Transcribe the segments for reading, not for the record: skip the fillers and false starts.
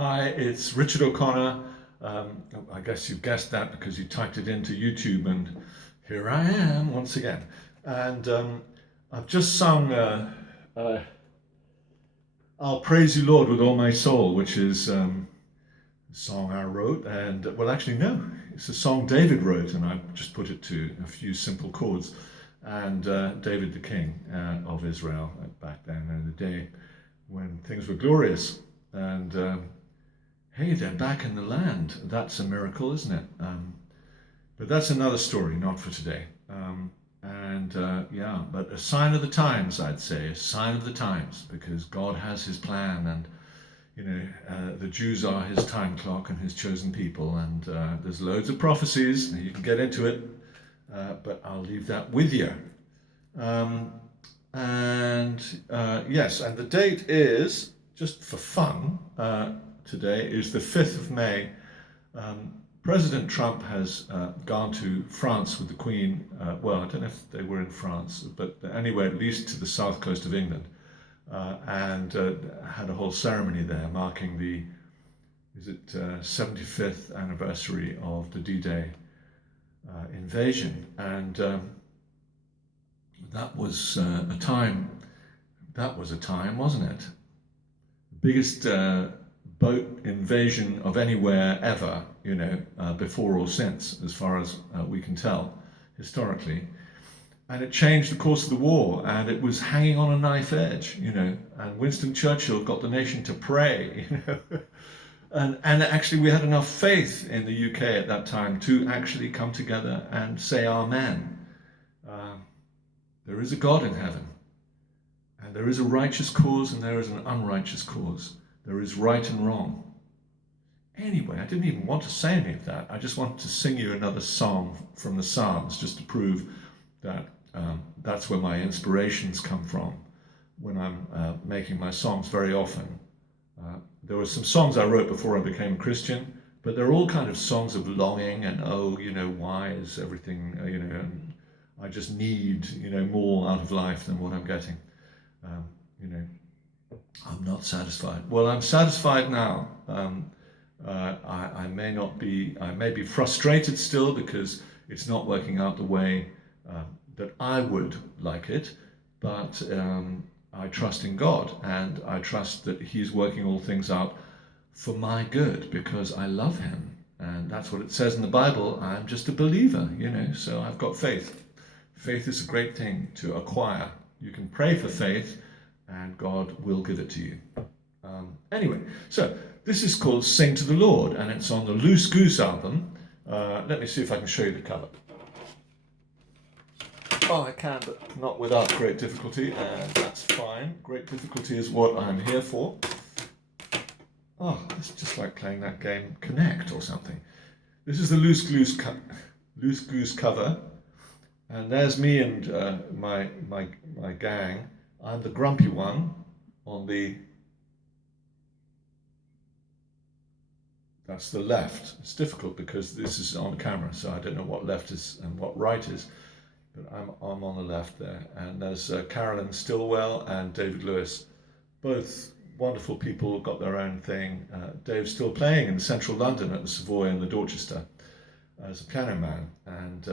Hi, it's Richard O'Connor. I guess you've guessed that because you typed it into YouTube, and here I am once again. And I've just sung I'll Praise You, Lord, with All My Soul, which is a song I wrote. And, well, actually, no, it's a song David wrote, and I just put it to a few simple chords. And David, the king of Israel, back then in the day when things were glorious. And hey, they're back in the land. That's a miracle, isn't it? But that's another story, not for today. Yeah, but a sign of the times, I'd say, a sign of the times, because God has his plan, and the Jews are his time clock and his chosen people, and there's loads of prophecies, and you can get into it, but I'll leave that with you. Yes, and the date is, just for fun, today is the 5th of May. President Trump has gone to France with the Queen. Well, I don't know if they were in France, but anyway, at least to the south coast of England, and had a whole ceremony there marking the, 75th anniversary of the D-Day invasion. And that was a time, wasn't it? The biggest boat invasion of anywhere ever, before or since, as far as we can tell, historically. And it changed the course of the war, and it was hanging on a knife edge, and Winston Churchill got the nation to pray, and actually we had enough faith in the UK at that time to actually come together and say amen. There is a God in heaven, and there is a righteous cause and there is an unrighteous cause. There is right and wrong. Anyway, I didn't even want to say any of that. I just wanted to sing you another song from the Psalms, just to prove that that's where my inspirations come from when I'm making my songs very often. There were some songs I wrote before I became a Christian, but they're all kind of songs of longing and, why is everything, and I just need, more out of life than what I'm getting. I'm not satisfied. Well, I'm satisfied now. I may be frustrated still because it's not working out the way that I would like it, but I trust in God, and I trust that he's working all things out for my good because I love him. And that's what it says in the Bible. I'm just a believer, so I've got faith. Faith is a great thing to acquire. You can pray for faith, and God will give it to you. Anyway, so this is called Sing to the Lord, and it's on the Loose Goose album. Let me see if I can show you the cover. Oh, I can, but not without great difficulty, and that's fine. Great difficulty is what I'm here for. Oh, it's just like playing that game Connect or something. This is the Loose Goose cover, and there's me and my gang. I'm the grumpy one on that's the left. It's difficult because this is on camera, so I don't know what left is and what right is, but I'm on the left there. And there's Carolyn Stillwell and David Lewis, both wonderful people, got their own thing. Dave's still playing in central London at the Savoy and the Dorchester as a piano man, and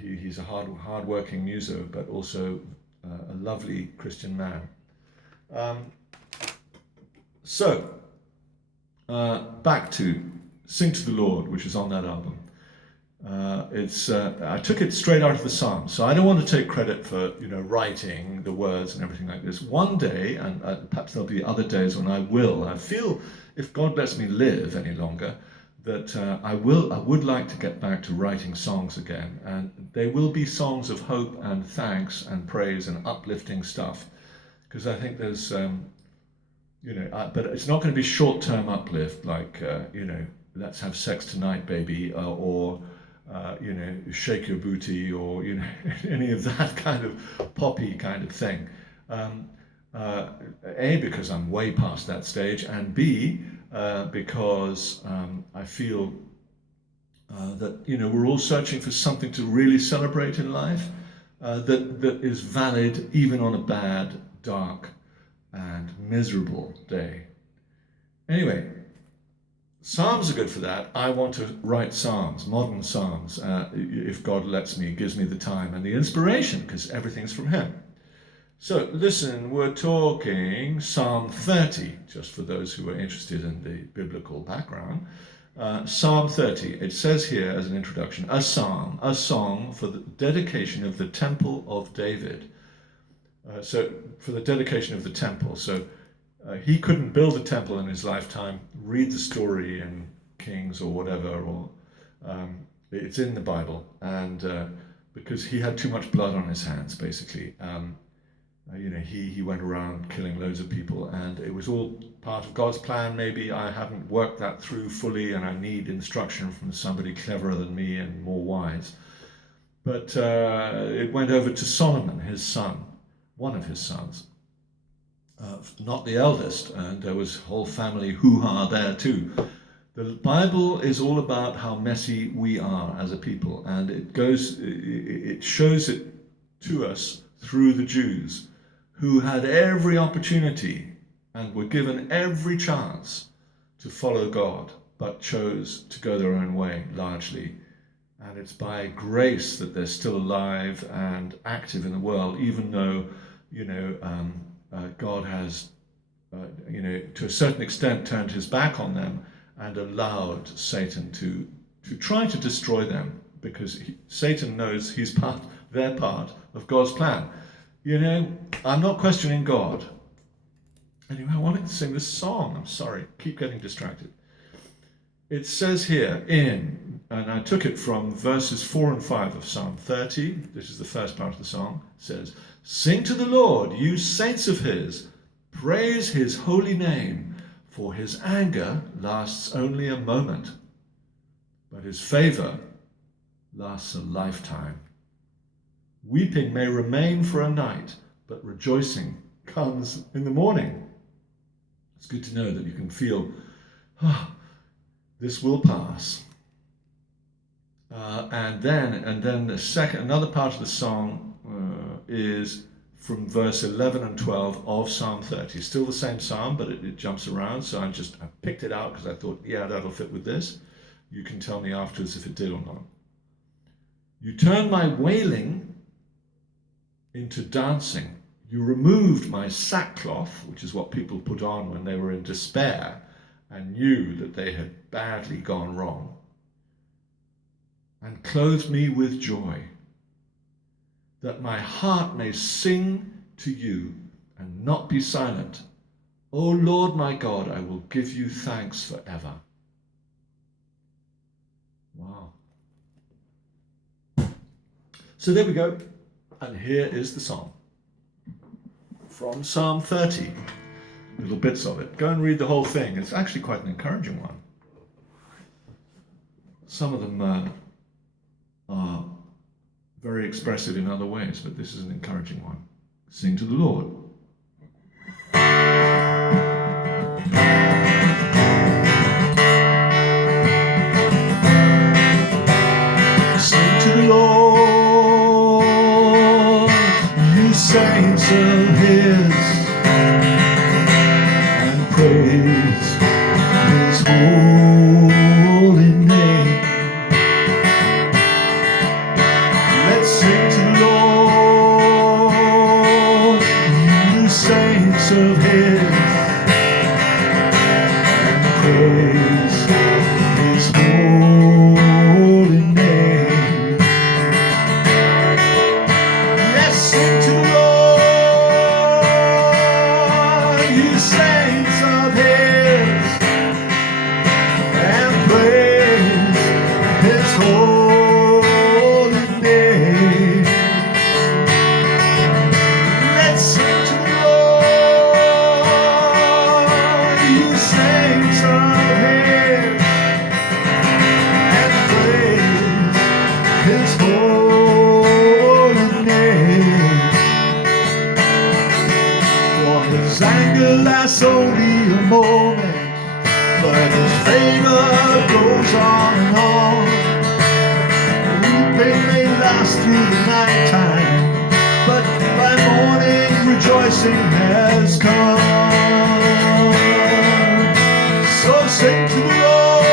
he's a hard-working muso, but also a lovely Christian man. Back to Sing to the Lord, which is on that album. I took it straight out of the Psalms, so I don't want to take credit for writing the words and everything like this. One day, and perhaps there'll be other days when I feel, if God lets me live any longer, that I would like to get back to writing songs again, and they will be songs of hope and thanks and praise and uplifting stuff, because I think there's but it's not going to be short-term uplift like let's have sex tonight, baby, or shake your booty, or any of that kind of poppy kind of thing. A, because I'm way past that stage, and B, because I feel that we're all searching for something to really celebrate in life, that is valid even on a bad, dark, and miserable day. Anyway, Psalms are good for that. I want to write psalms, modern psalms, if God lets me, gives me the time and the inspiration, because everything's from him. So listen, we're talking Psalm 30, just for those who are interested in the biblical background. Psalm 30, it says here as an introduction, a psalm, a song for the dedication of the temple of David. So for the dedication of the temple. So he couldn't build a temple in his lifetime. Read the story in Kings or whatever, or it's in the Bible. And because he had too much blood on his hands, basically. He went around killing loads of people, and it was all part of God's plan. Maybe I haven't worked that through fully, and I need instruction from somebody cleverer than me and more wise. But it went over to Solomon, his son, one of his sons, not the eldest, and there was a whole family hoo-ha there too. The Bible is all about how messy we are as a people, and it shows it to us through the Jews, who had every opportunity and were given every chance to follow God, but chose to go their own way largely. And it's by grace that they're still alive and active in the world, even though, God has, to a certain extent turned his back on them and allowed Satan to try to destroy them, because Satan knows they're part of God's plan. I'm not questioning God. Anyway, I wanted to sing this song. I'm sorry, keep getting distracted. It says here and I took it from verses 4 and 5 of Psalm 30. This is the first part of the song. It says, "Sing to the Lord, you saints of his. Praise his holy name, for his anger lasts only a moment, but his favor lasts a lifetime. Weeping may remain for a night, but rejoicing comes in the morning." It's good to know that you can feel, this will pass. And then another part of the song is from verse 11 and 12 of Psalm 30. Still the same psalm, but it jumps around. So I picked it out because I thought, yeah, that'll fit with this. You can tell me afterwards if it did or not. "You turned my wailing into dancing. You removed my sackcloth," which is what people put on when they were in despair and knew that they had badly gone wrong, "and clothed me with joy, that my heart may sing to you and not be silent. O Lord my God, I will give you thanks forever." Wow. So there we go. And here is the song from Psalm 30. Little bits of it. Go and read the whole thing. It's actually quite an encouraging one. Some of them are very expressive in other ways, but this is an encouraging one. Sing to the Lord. Sing to the Lord, you saints of his, and praise his holy name. Let's sing to the Lord, you saints of his, and praise his holy name. Let's sing to the Lord, you saints of his, and praise his holy name. Let's sing to the Lord, you saints of his, and praise his holy name. For his anger lasts only a moment, but his favor goes on and on. Weeping may last through the night time, but by morning rejoicing has come. So sing to the Lord,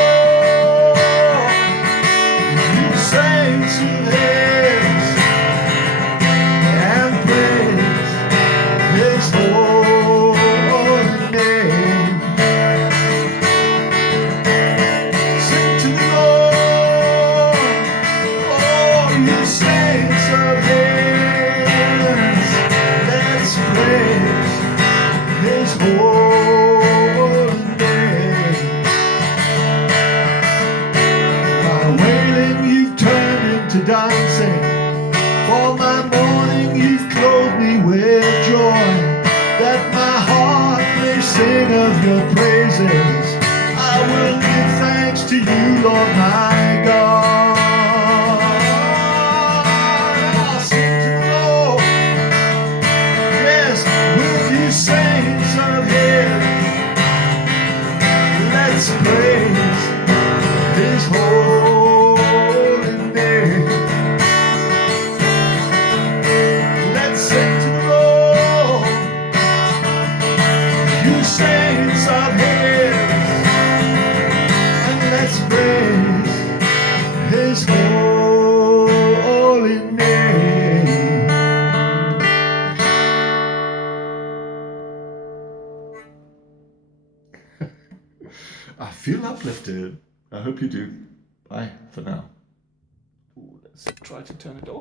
Lord my God. I'll sing to the Lord, yes, with you saints of heaven. Let's praise His holy name. Let's sing to the Lord, you saints of heaven, and let's praise His holy name. I feel uplifted. I hope you do. Bye for now. Ooh, let's try to turn it off.